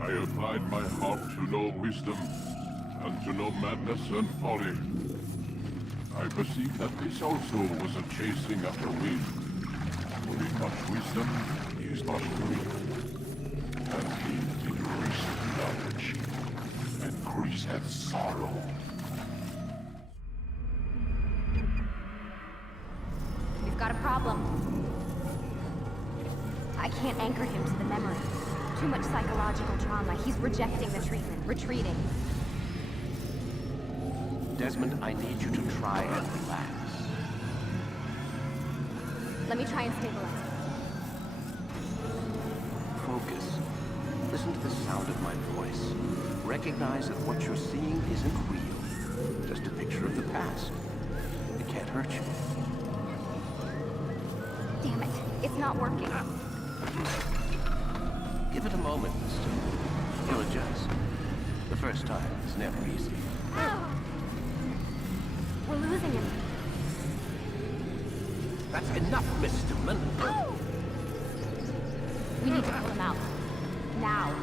I applied my heart to know wisdom, and to know madness and folly. I perceived that this also was a chasing after wind. For in much wisdom is much grief. And he increased knowledge, increased sorrow. We've got a problem. I can't anchor him to the memory. Too much psychological trauma. He's rejecting the treatment, retreating. Desmond, I need you to try and relax. Let me try and stabilize him. Focus. Listen to the sound of my voice. Recognize that what you're seeing isn't real. Just a picture of the past. It can't hurt you. Damn it. It's not working. Give it a moment, mister. You'll adjust. The first time is never easy. Ow! We're losing him. That's enough, Mr. Mann. Oh! We need to pull him out. Now.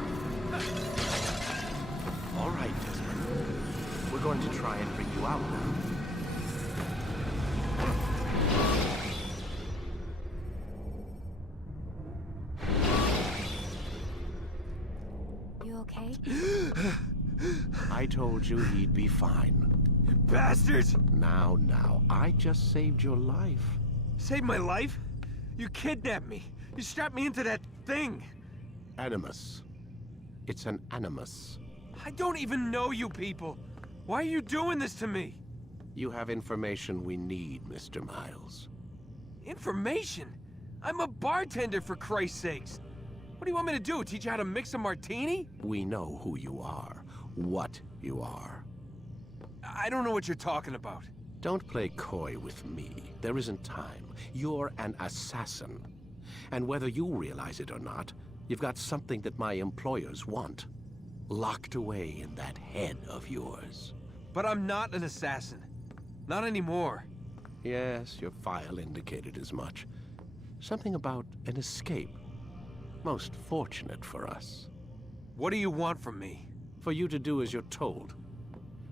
All right, Desmond. We're going to try and bring you out now. You okay? I told you he'd be fine. Bastards! Now, I just saved your life. Saved my life? You kidnapped me. You strapped me into that thing. Animus. It's an animus. I don't even know you people. Why are you doing this to me? You have information we need, Mr. Miles. Information? I'm a bartender, for Christ's sakes. What do you want me to do? Teach you how to mix a martini? We know who you are, what you are. I don't know what you're talking about. Don't play coy with me. There isn't time. You're an assassin. And whether you realize it or not, you've got something that my employers want. Locked away in that head of yours. But I'm not an assassin. Not anymore. Yes, your file indicated as much. Something about an escape. Most fortunate for us. What do you want from me? For you to do as you're told.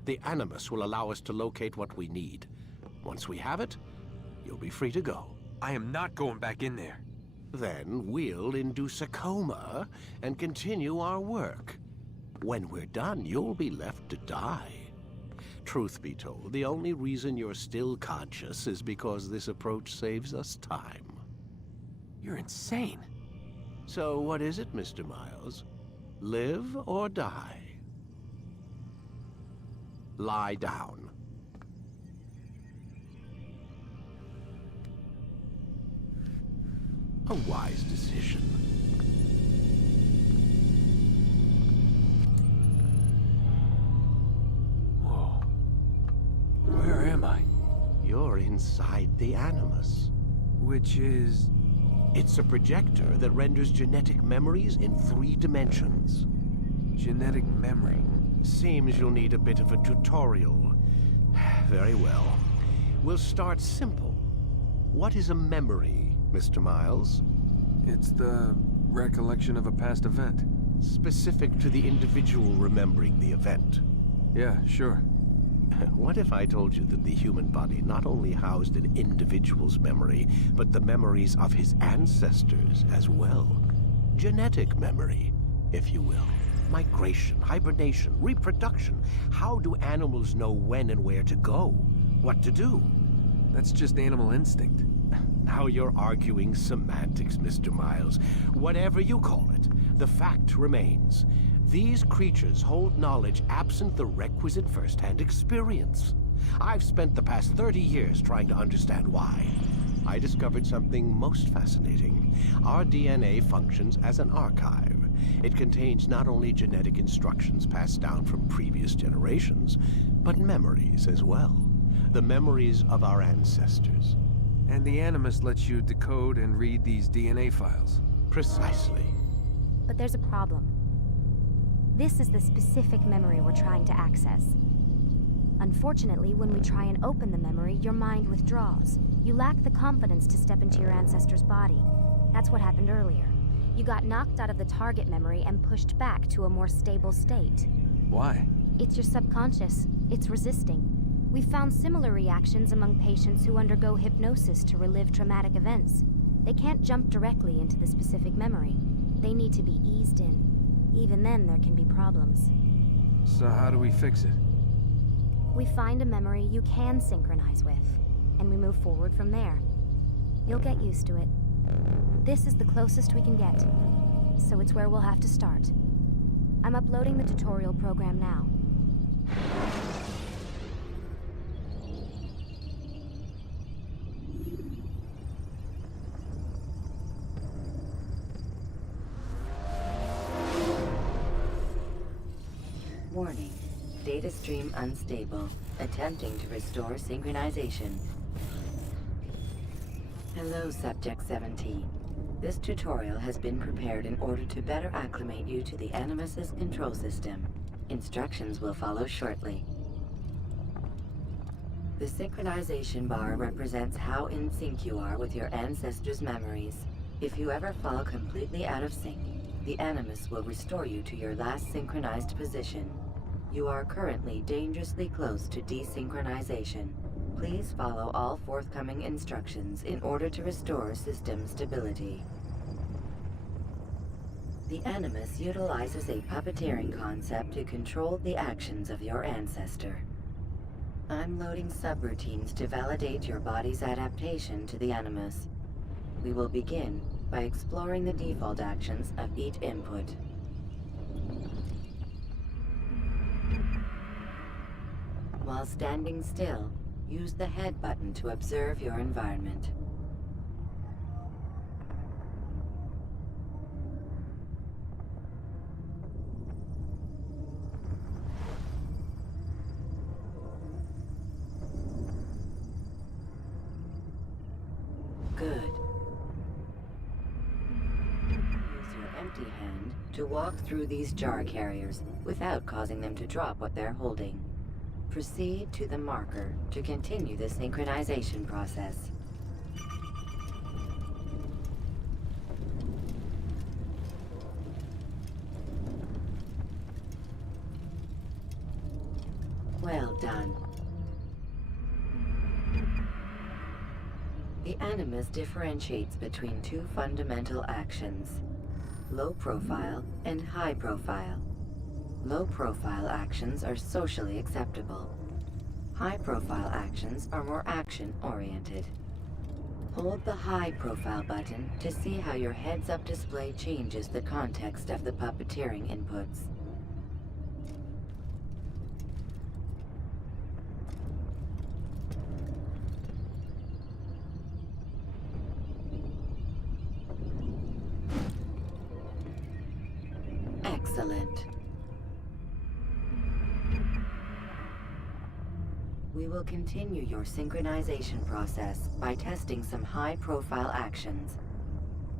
The Animus will allow us to locate what we need. Once we have it, you'll be free to go. I am not going back in there. Then we'll induce a coma and continue our work. When we're done, you'll be left to die. Truth be told, the only reason you're still conscious is because this approach saves us time. You're insane. So what is it, Mr. Miles? Live or die? Lie down. A wise decision. Whoa. Where am I? You're inside the Animus. Which is... It's a projector that renders genetic memories in 3 dimensions. genetic memory. Seems you'll need a bit of a tutorial. Very well. We'll start simple. What is a memory, Mr. Miles? It's the recollection of a past event. Specific to the individual remembering the event. Yeah, sure. What if I told you that the human body not only housed an individual's memory, but the memories of his ancestors as well? Genetic memory, if you will. Migration, hibernation, reproduction. How do animals know when and where to go? What to do? That's just animal instinct. Now you're arguing semantics, Mr. Miles. Whatever you call it, the fact remains. These creatures hold knowledge absent the requisite first-hand experience. I've spent the past 30 years trying to understand why. I discovered something most fascinating. Our DNA functions as an archive. It contains not only genetic instructions passed down from previous generations, but memories as well. The memories of our ancestors. And the Animus lets you decode and read these DNA files. Precisely. But there's a problem. This is the specific memory we're trying to access. Unfortunately, when we try and open the memory, your mind withdraws. You lack the confidence to step into your ancestor's body. That's what happened earlier. You got knocked out of the target memory and pushed back to a more stable state. Why? It's your subconscious. It's resisting. We've found similar reactions among patients who undergo hypnosis to relive traumatic events. They can't jump directly into the specific memory. They need to be eased in. Even then, there can be problems. So how do we fix it? We find a memory you can synchronize with, and we move forward from there. You'll get used to it. This is the closest we can get, so it's where we'll have to start. I'm uploading the tutorial program now. Warning. Data stream unstable. Attempting to restore synchronization. Hello, Subject 17. This tutorial has been prepared in order to better acclimate you to the Animus's control system. Instructions will follow shortly. The synchronization bar represents how in sync you are with your ancestors' memories. If you ever fall completely out of sync, the Animus will restore you to your last synchronized position. You are currently dangerously close to desynchronization. Please follow all forthcoming instructions in order to restore system stability. The Animus utilizes a puppeteering concept to control the actions of your ancestor. I'm loading subroutines to validate your body's adaptation to the Animus. We will begin by exploring the default actions of each input. While standing still, use the head button to observe your environment. Good. Use your empty hand to walk through these jar carriers without causing them to drop what they're holding. Proceed to the marker to continue the synchronization process. Well done. The Animus differentiates between two fundamental actions: low profile and high profile. Low-profile actions are socially acceptable. High-profile actions are more action-oriented. Hold the high-profile button to see how your heads-up display changes the context of the puppeteering inputs. Excellent. We will continue your synchronization process by testing some high-profile actions.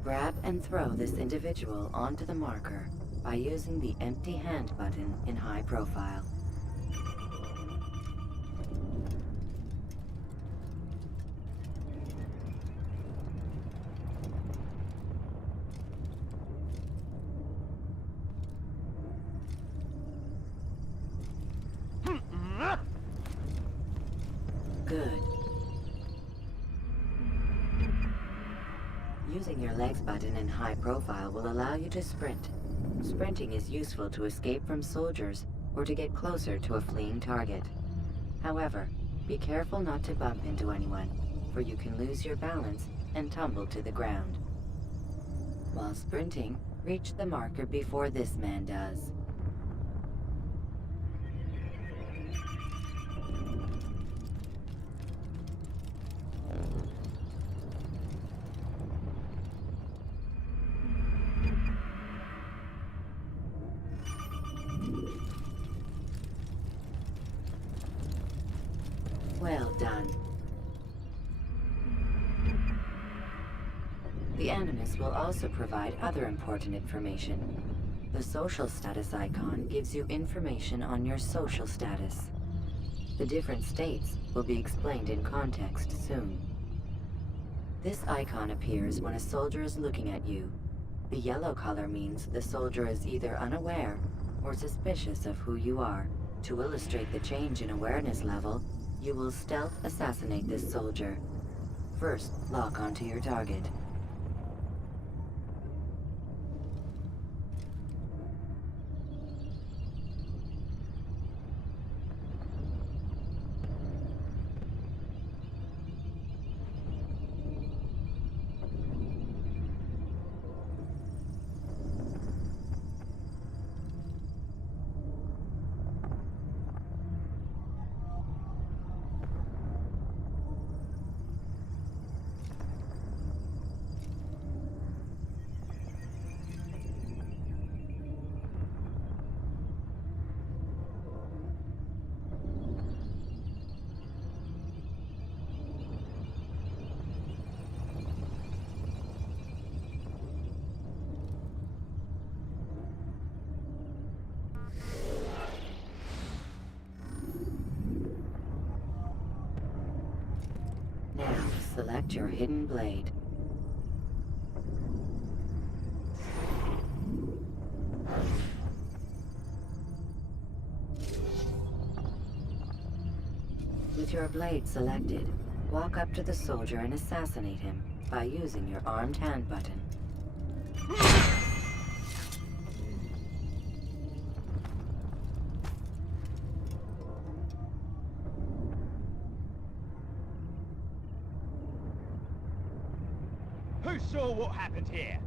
Grab and throw this individual onto the marker by using the empty hand button in high profile. Good. Using your legs button in high profile will allow you to sprint. Sprinting is useful to escape from soldiers or to get closer to a fleeing target. However, be careful not to bump into anyone, for you can lose your balance and tumble to the ground. While sprinting, reach the marker before this man does. Well done. The Animus will also provide other important information. The social status icon gives you information on your social status. The different states will be explained in context soon. This icon appears when a soldier is looking at you. The yellow color means the soldier is either unaware or suspicious of who you are. To illustrate the change in awareness level, you will stealth assassinate this soldier. First, lock onto your target. Now, select your hidden blade. With your blade selected, walk up to the soldier and assassinate him by using your armed hand button. Who saw what happened here?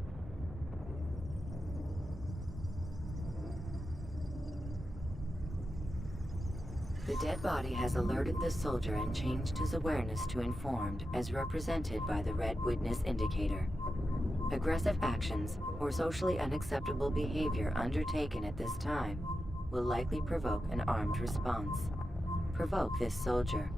The dead body has alerted the soldier and changed his awareness to informed, as represented by the red witness indicator. Aggressive actions or socially unacceptable behavior undertaken at this time will likely provoke an armed response. Provoke this soldier.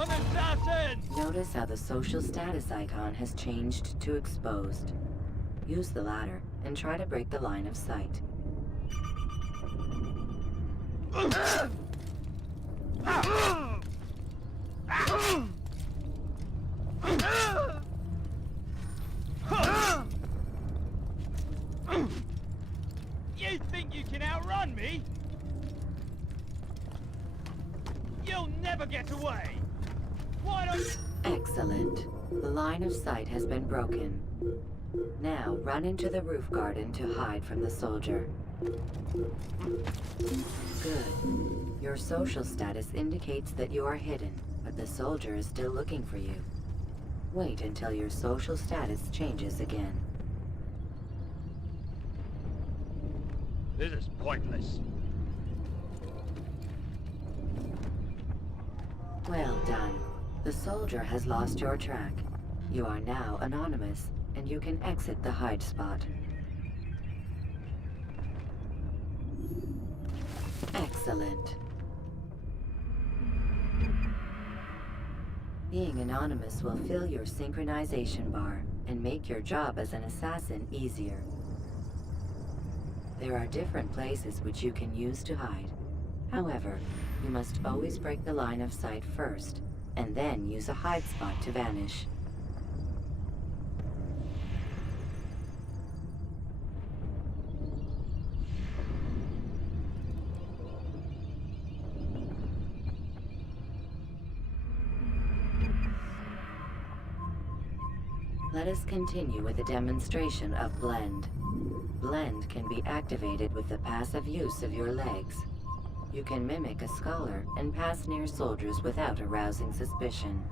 An assassin! Notice how the social status icon has changed to exposed. Use the ladder and try to break the line of sight. You think you can outrun me? You'll never get away! Why don't... Excellent. The line of sight has been broken. Now run into the roof garden to hide from the soldier. Good. Your social status indicates that you are hidden, but the soldier is still looking for you. Wait until your social status changes again. This is pointless. Well done. The soldier has lost your track. You are now anonymous, and you can exit the hide spot. Excellent. Being anonymous will fill your synchronization bar and make your job as an assassin easier. There are different places which you can use to hide. However, you must always break the line of sight first, and then use a hide spot to vanish. Let us continue with a demonstration of Blend. Blend can be activated with the passive use of your legs. You can mimic a scholar and pass near soldiers without arousing suspicion.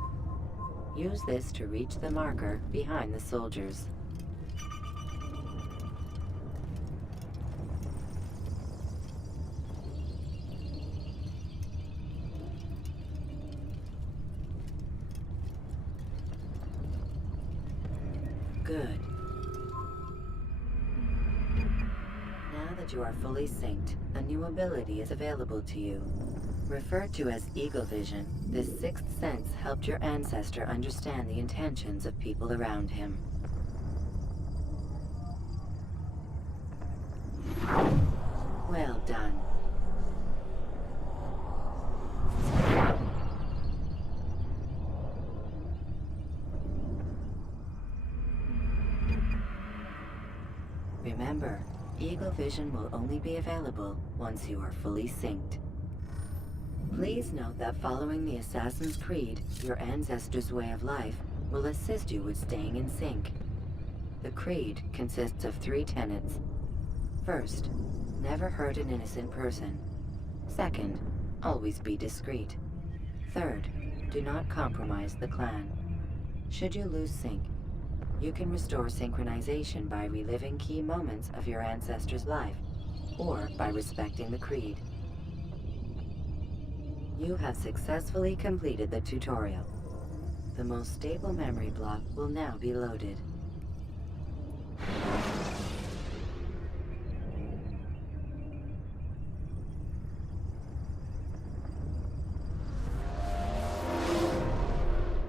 Use this to reach the marker behind the soldiers. Good. Now that you are fully synced, a new ability is available to you. Referred to as Eagle Vision, this sixth sense helped your ancestor understand the intentions of people around him. Well done. Remember, Eagle Vision will only be available once you are fully synced. Please note that following the Assassin's Creed, your ancestors' way of life will assist you with staying in sync. The Creed consists of 3 tenets. First, never hurt an innocent person. Second, always be discreet. Third, do not compromise the clan. Should you lose sync, you can restore synchronization by reliving key moments of your ancestor's life, or by respecting the Creed. You have successfully completed the tutorial. The most stable memory block will now be loaded.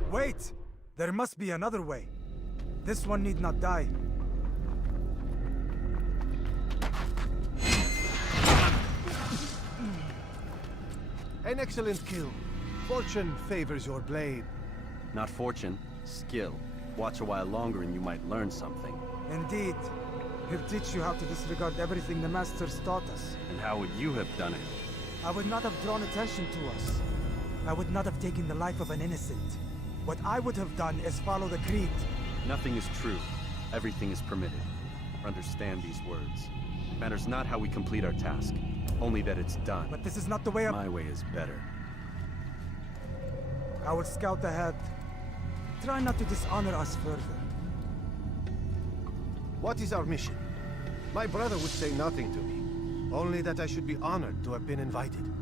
Wait! There must be another way. This one need not die. An excellent kill. Fortune favors your blade. Not fortune, skill. Watch a while longer and you might learn something. Indeed. He'll teach you how to disregard everything the Masters taught us. And how would you have done it? I would not have drawn attention to us. I would not have taken the life of an innocent. What I would have done is follow the Creed. Nothing is true. Everything is permitted. Understand these words. It matters not how we complete our task, only that it's done. But this is not the way My way is better. I will scout ahead. Try not to dishonor us further. What is our mission? My brother would say nothing to me. Only that I should be honored to have been invited.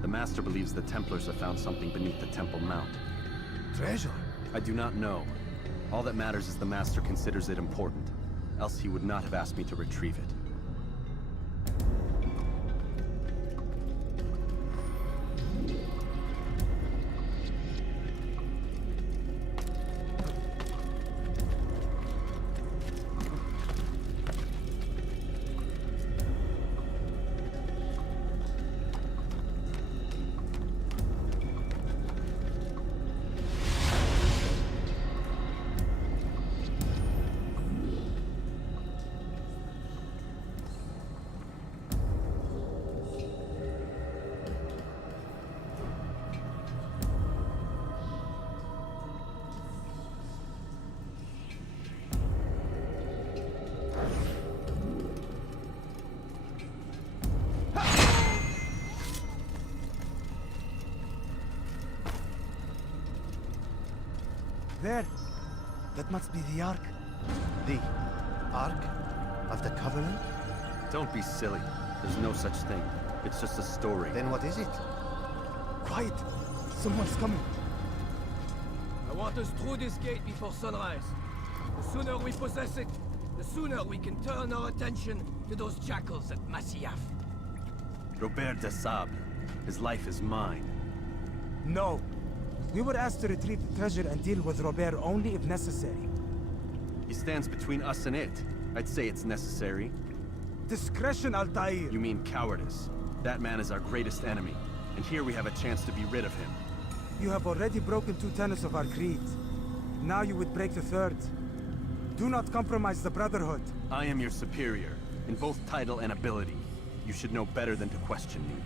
The Master believes the Templars have found something beneath the Temple Mount. Treasure? I do not know. All that matters is the Master considers it important. Else he would not have asked me to retrieve it. There. That must be the Ark. The Ark of the Covenant? Don't be silly. There's no such thing. It's just a story. Then what is it? Quiet. Someone's coming. I want us through this gate before sunrise. The sooner we possess it, the sooner we can turn our attention to those jackals at Masyaf. Robert de Sable. His life is mine. No. We were asked to retrieve the treasure and deal with Robert only if necessary. He stands between us and it. I'd say it's necessary. Discretion, Altair. You mean cowardice. That man is our greatest enemy, and here we have a chance to be rid of him. You have already broken 2 tenets of our creed. Now you would break the 3rd. Do not compromise the Brotherhood. I am your superior, in both title and ability. You should know better than to question me.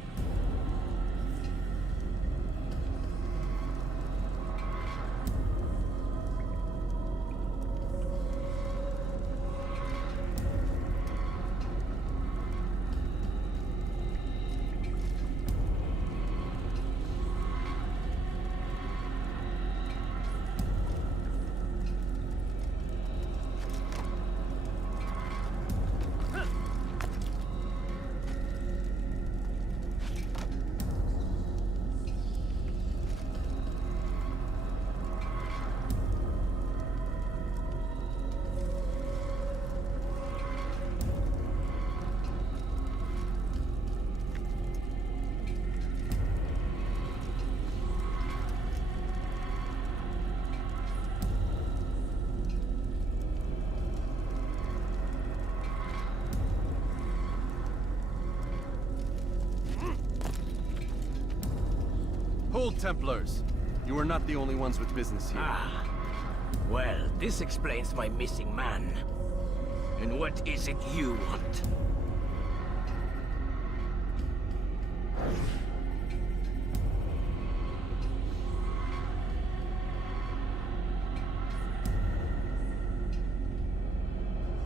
Old Templars! You are not the only ones with business here. Ah. Well, this explains my missing man. And what is it you want?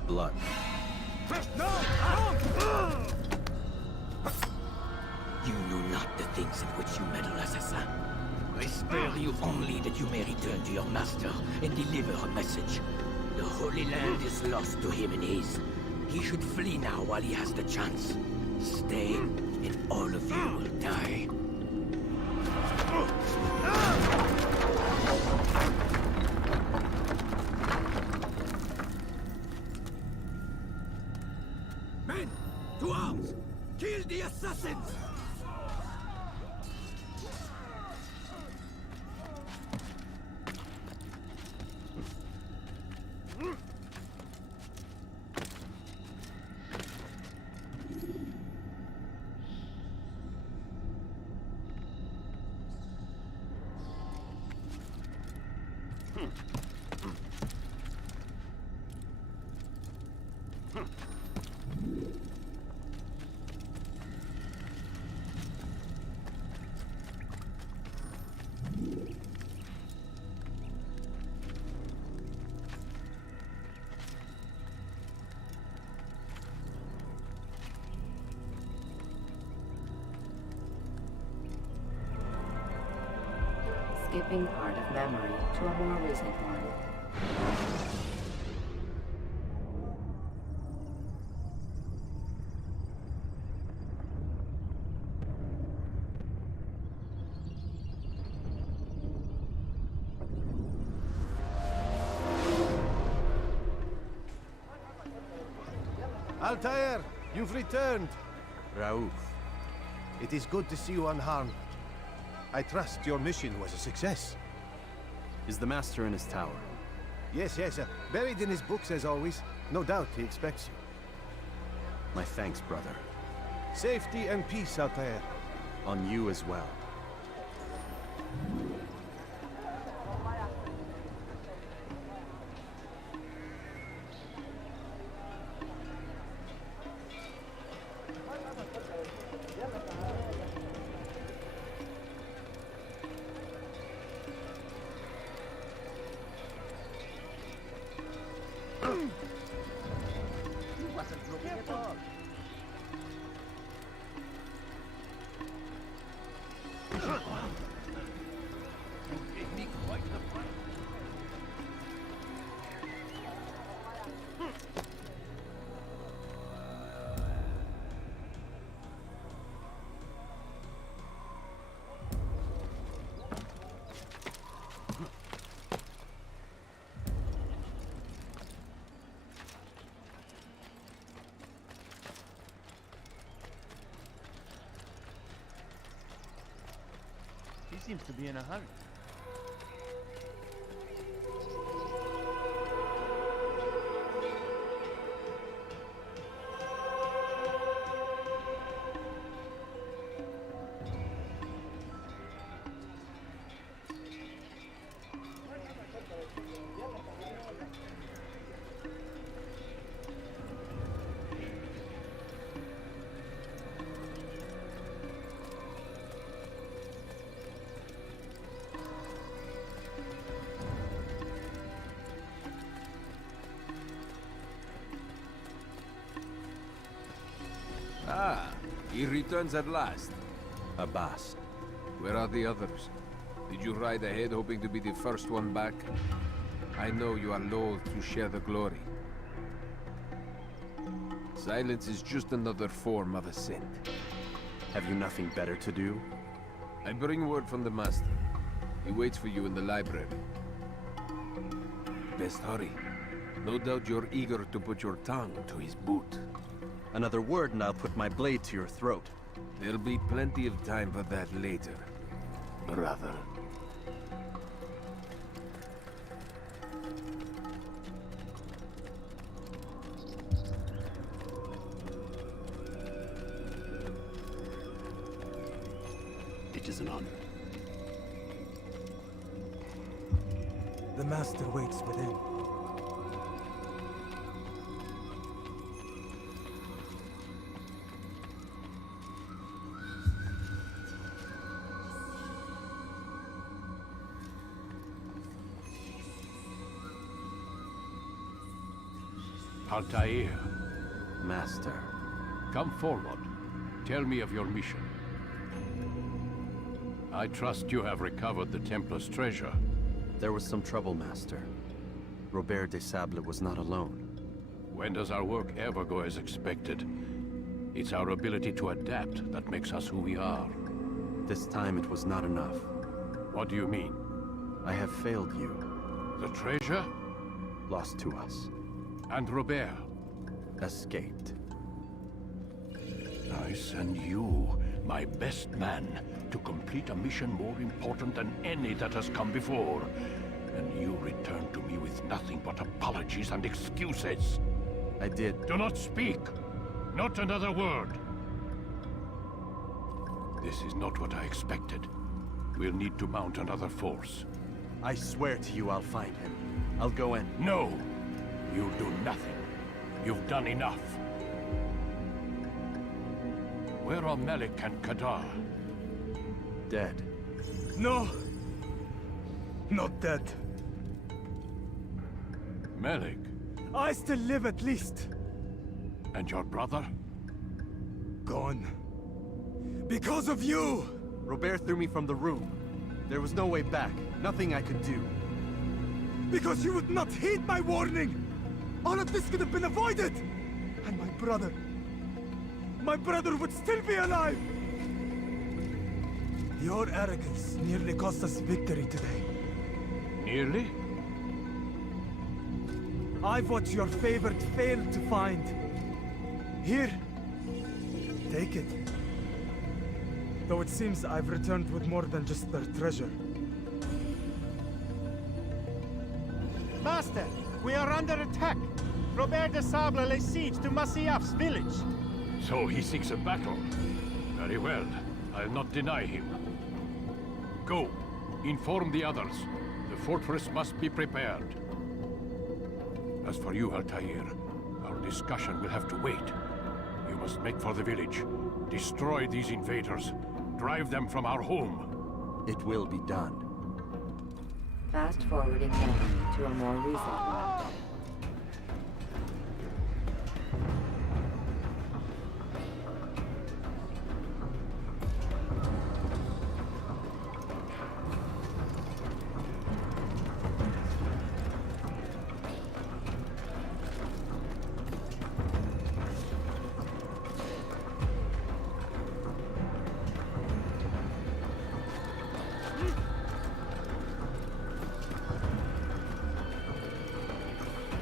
Blood. You know not the things in which you meddle, assassin. I spare you only that you may return to your master and deliver a message. The Holy Land is lost to him and his. He should flee now while he has the chance. Stay, and all of you will die. Men, to arms! Kill the assassins! Skipping part of memory to a more recent one. Altair, you've returned. Raouf. It is good to see you unharmed. I trust your mission was a success. Is the Master in his tower? Yes, buried in his books as always. No doubt he expects you. My thanks, brother. Safety and peace, Altair. On you as well. He seems to be in a hurry. Ah, he returns at last. Abbas. Where are the others? Did you ride ahead hoping to be the first one back? I know you are loath to share the glory. Silence is just another form of assent. Have you nothing better to do? I bring word from the Master. He waits for you in the library. Best hurry. No doubt you're eager to put your tongue to his boot. Another word and I'll put my blade to your throat. There'll be plenty of time for that later, brother. It is an honor. The master waits within. Altair, Master. come forward. Tell me of your mission. I trust you have recovered the Templar's treasure. There was some trouble, Master. Robert de Sable was not alone. When does our work ever go as expected? It's our ability to adapt that makes us who we are. This time it was not enough. What do you mean? I have failed you. The treasure? Lost to us. And Robert? Escaped. I send you, my best man, to complete a mission more important than any that has come before. And you return to me with nothing but apologies and excuses. I did. Do not speak! Not another word! This is not what I expected. We'll need to mount another force. I swear to you I'll find him. I'll go in. No! You'll do nothing. You've done enough. Where are Malik and Kadar? Dead. No! Not dead. Malik? I still live at least. And your brother? Gone. Because of you! Robert threw me from the room. There was no way back. Nothing I could do. Because you would not heed my warning! All of this could have been avoided! And my brother would still be alive! Your arrogance nearly cost us victory today. Nearly? I've what your favorite failed to find. Here, take it. Though it seems I've returned with more than just their treasure. Master, we are under attack. Robert de Sable lays siege to Masyaf's village. So he seeks a battle. Very well. I'll not deny him. Go. Inform the others. The fortress must be prepared. As for you, Altair, our discussion will have to wait. You must make for the village. Destroy these invaders. Drive them from our home. It will be done. Fast-forwarding memory to a more recent one.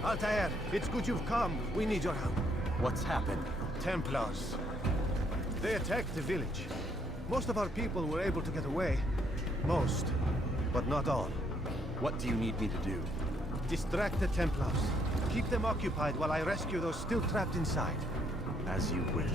Altair, it's good you've come. We need your help. What's happened? Templars. They attacked the village. Most of our people were able to get away. Most, but not all. What do you need me to do? Distract the Templars. Keep them occupied while I rescue those still trapped inside. As you wish.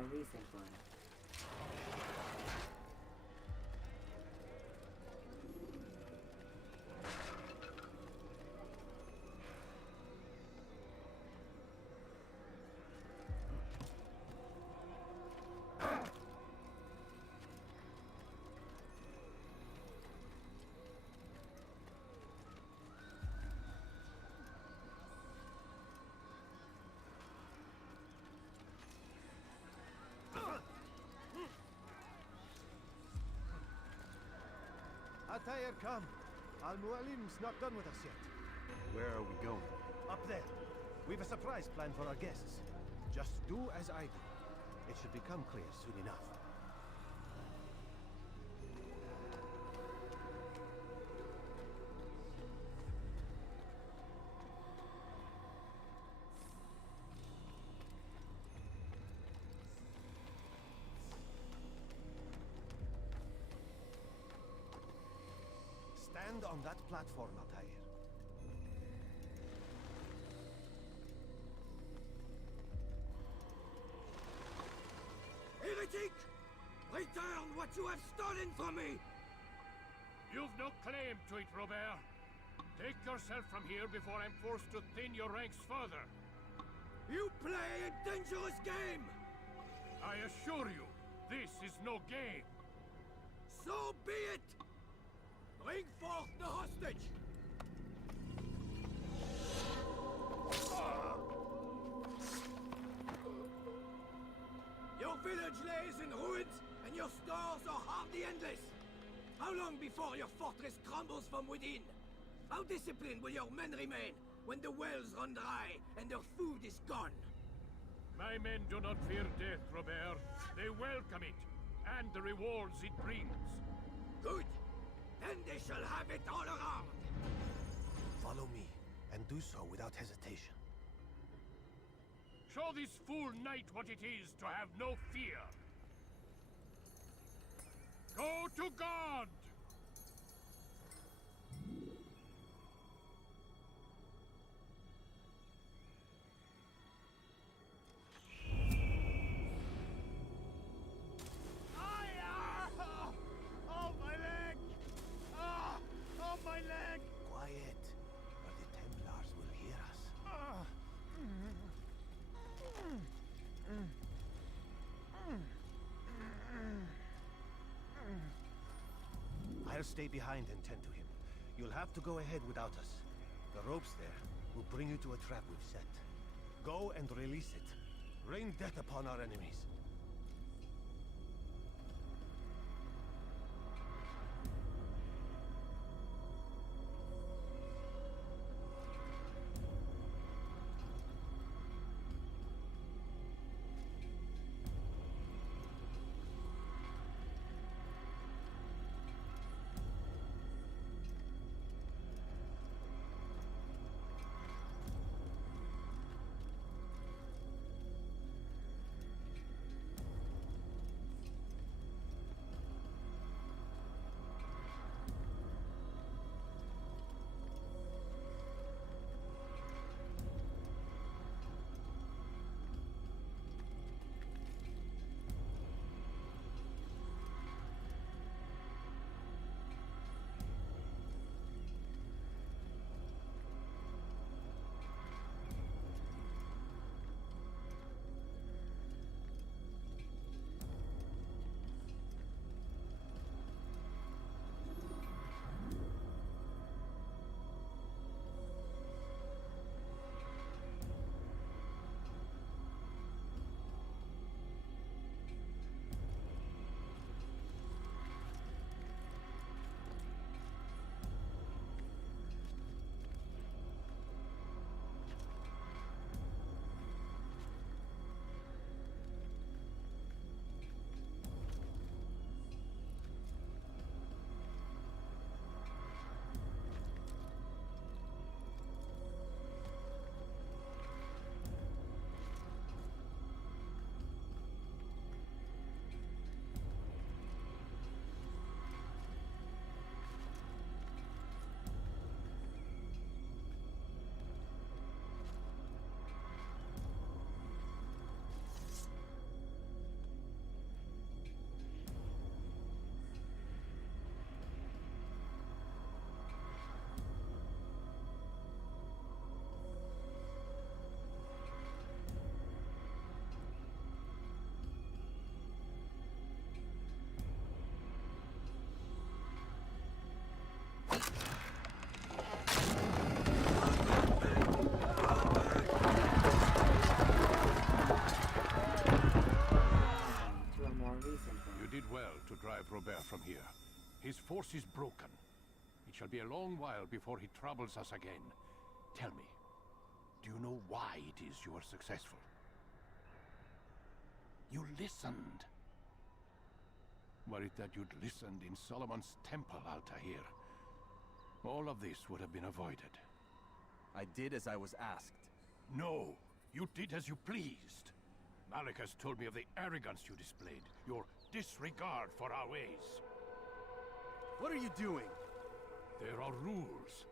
more recent one. Altair, come. Al-Mualim's not done with us yet. Where are we going? Up there. We've a surprise plan for our guests. Just do as I do. It should become clear soon enough. Stand on that platform, Altair. Heretic! Return what you have stolen from me! You've no claim to it, Robert. Take yourself from here before I'm forced to thin your ranks further. You play a dangerous game! I assure you, this is no game. So be it! Bring forth the hostage! Your village lays in ruins, and your stores are hardly endless. How long before your fortress crumbles from within? How disciplined will your men remain when the wells run dry and their food is gone? My men do not fear death, Robert. They welcome it, and the rewards it brings. Good. Then they shall have it all around. Follow me, and do so without hesitation. Show this fool knight what it is to have no fear. Go to God! Oh, my leg! Oh, my leg! Quiet, or the Templars will hear us. I'll stay behind and tend to him. You'll have to go ahead without us. The ropes there will bring you to a trap we've set. Go and release it. Rain death upon our enemies. force is broken. It shall be a long while before he troubles us again. Tell me, do you know why it is you are successful? You listened. Were it that you'd listened in Solomon's temple, Altair, all of this would have been avoided. I did as I was asked. No, you did as you pleased. Malik has told me of the arrogance you displayed, your disregard for our ways. What are you doing? There are rules.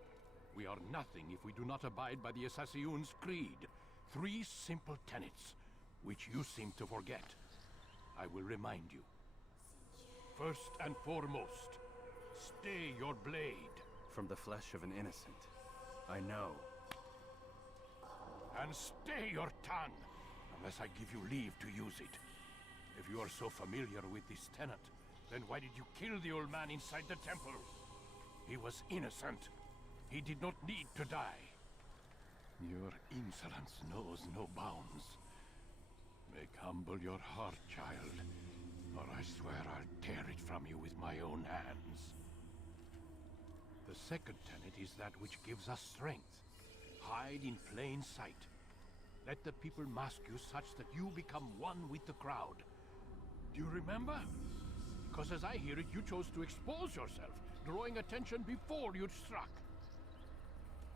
We are nothing if we do not abide by the Assassins' creed. 3 simple tenets, which you seem to forget. I will remind you. First and foremost, stay your blade. From the flesh of an innocent. I know. And stay your tongue, unless I give you leave to use it. If you are so familiar with this tenet, then why did you kill the old man inside the temple? He was innocent. He did not need to die. Your insolence knows no bounds. Make humble your heart, child, or I swear I'll tear it from you with my own hands. The second tenet is that which gives us strength. Hide in plain sight. Let the people mask you such that you become one with the crowd. Do you remember? Because as I hear it, you chose to expose yourself, drawing attention before you'd struck.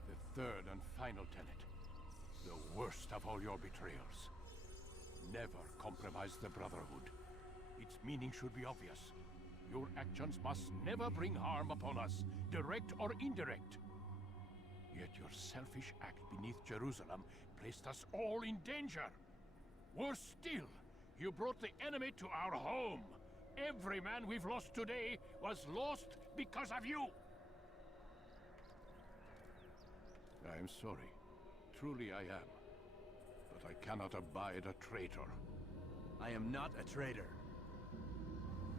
The third and final tenet. The worst of all your betrayals. Never compromise the Brotherhood. Its meaning should be obvious. Your actions must never bring harm upon us, direct or indirect. Yet your selfish act beneath Jerusalem placed us all in danger. Worse still, you brought the enemy to our home. Every man we've lost today was lost because of you. I am sorry. Truly I am. But I cannot abide a traitor. I am not a traitor.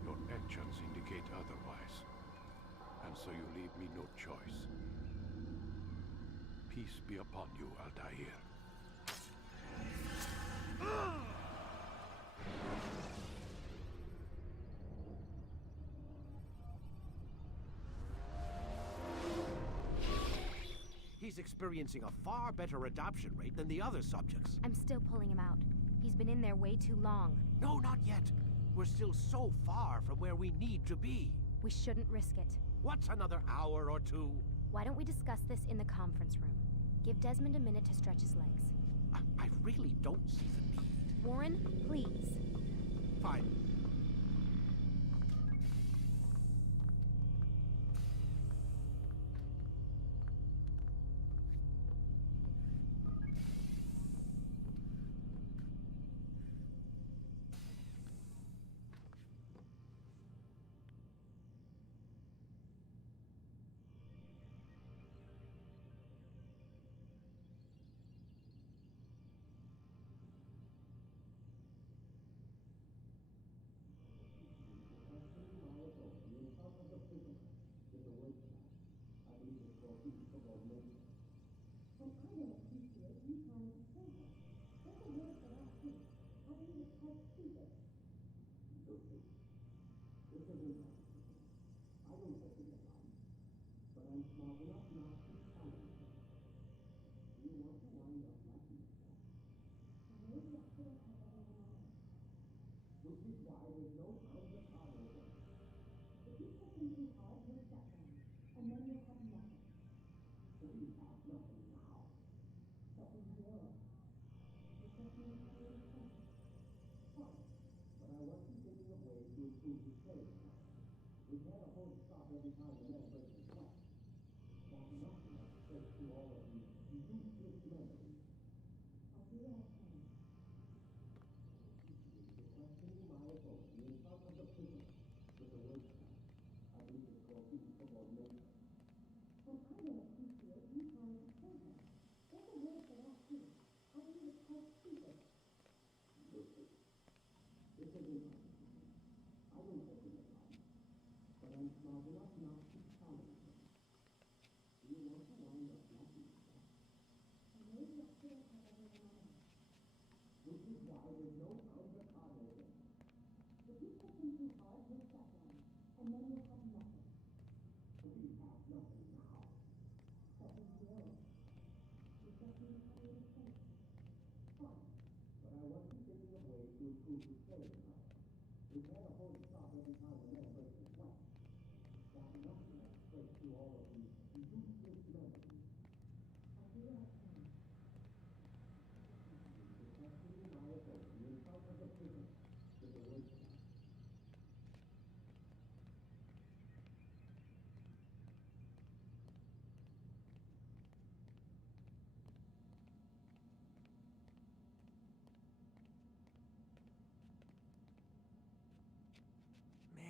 Your actions indicate otherwise. And so you leave me no choice. Peace be upon you, Altair. He's experiencing a far better adoption rate than the other subjects. I'm still pulling him out. He's been in there way too long. No, not yet. We're still so far from where we need to be. We shouldn't risk it. What's another hour or two? Why don't we discuss this in the conference room? Give Desmond a minute to stretch his legs. I really don't see the need. Warren, please. Fine.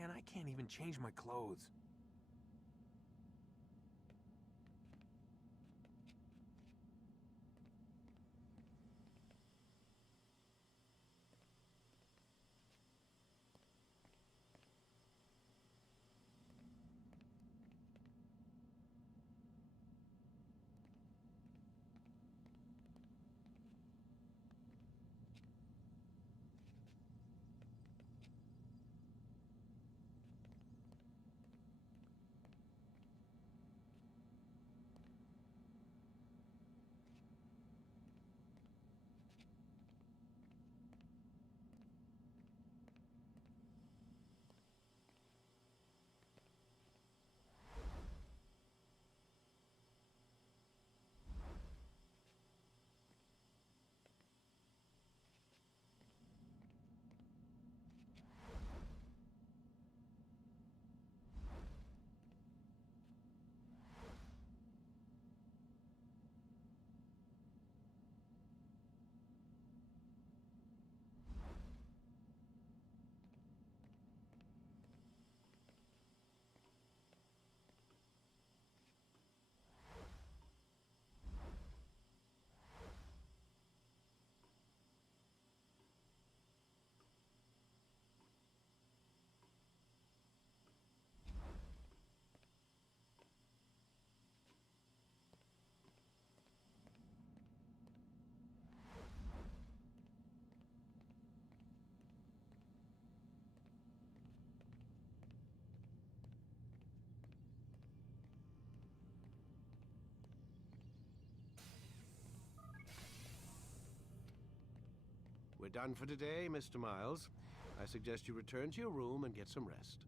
Man, I can't even change my clothes. We're done for today, Mr. Miles. I suggest you return to your room and get some rest.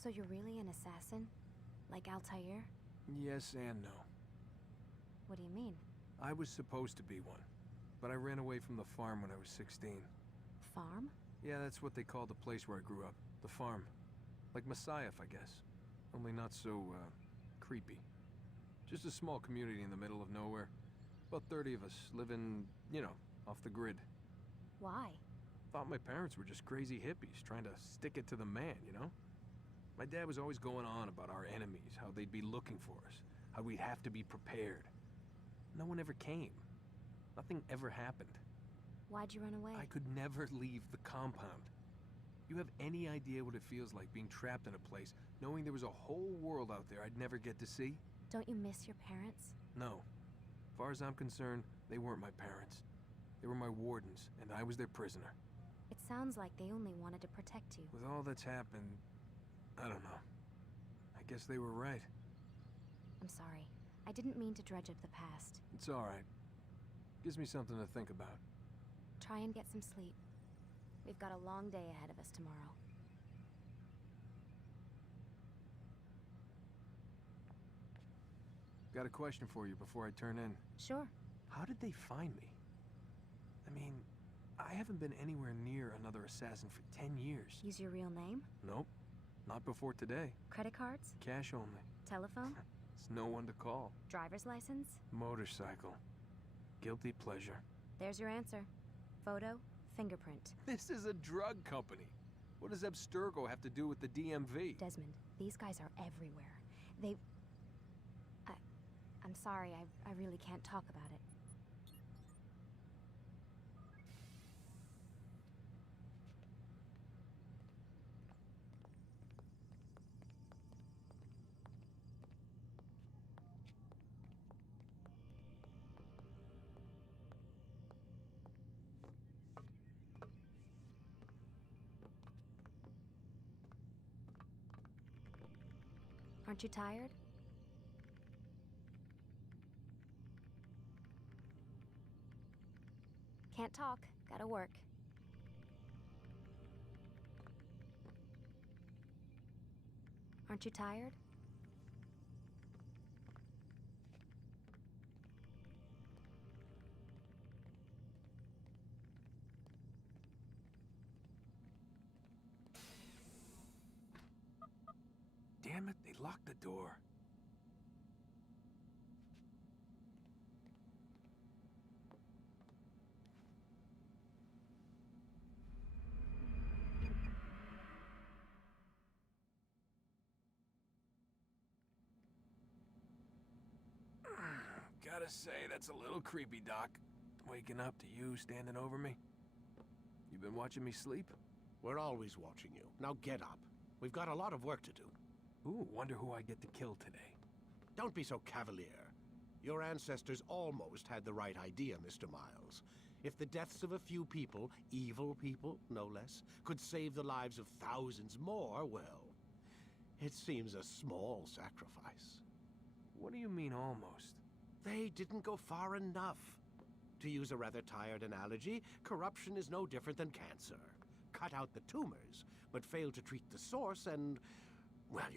So you're really an assassin? Like Altair? Yes and no. What do you mean? I was supposed to be one, but I ran away from the farm when I was 16. Farm? Yeah, that's what they called the place where I grew up. The farm. Like Messiah, I guess. Only not so, creepy. Just a small community in the middle of nowhere. About 30 of us, living, you know, off the grid. Why? Thought my parents were just crazy hippies, trying to stick it to the man, you know? My dad was always going on about our enemies, how they'd be looking for us, how we'd have to be prepared. No one ever came. Nothing ever happened. Why'd you run away? I could never leave the compound. You have any idea what it feels like being trapped in a place, knowing there was a whole world out there I'd never get to see? Don't you miss your parents? No. As far as I'm concerned, they weren't my parents. They were my wardens, and I was their prisoner. It sounds like they only wanted to protect you. With all that's happened, I don't know. I guess they were right. I'm sorry. I didn't mean to dredge up the past. It's all right. Gives me something to think about. Try and get some sleep. We've got a long day ahead of us tomorrow. Got a question for you before I turn in. Sure. How did they find me? I mean, I haven't been anywhere near another assassin for 10 years. Use your real name? Nope. Not before today. Credit cards? Cash only. Telephone? There's no one to call. Driver's license? Motorcycle. Guilty pleasure. There's your answer. Photo, fingerprint. This is a drug company. What does Abstergo have to do with the DMV? Desmond, these guys are everywhere. I'm sorry, I really can't talk about it. Aren't you tired? Can't talk, gotta work. Aren't you tired? Damn it, they locked the door. Gotta say, that's a little creepy, Doc. Waking up to you standing over me. You been watching me sleep? We're always watching you. Now get up. We've got a lot of work to do. Ooh, wonder who I get to kill today. Don't be so cavalier. Your ancestors almost had the right idea, Mr. Miles. If the deaths of a few people, evil people, no less, could save the lives of thousands more, well, it seems a small sacrifice. What do you mean, almost? They didn't go far enough. To use a rather tired analogy, corruption is no different than cancer. Cut out the tumors, but fail to treat the source and, well, you're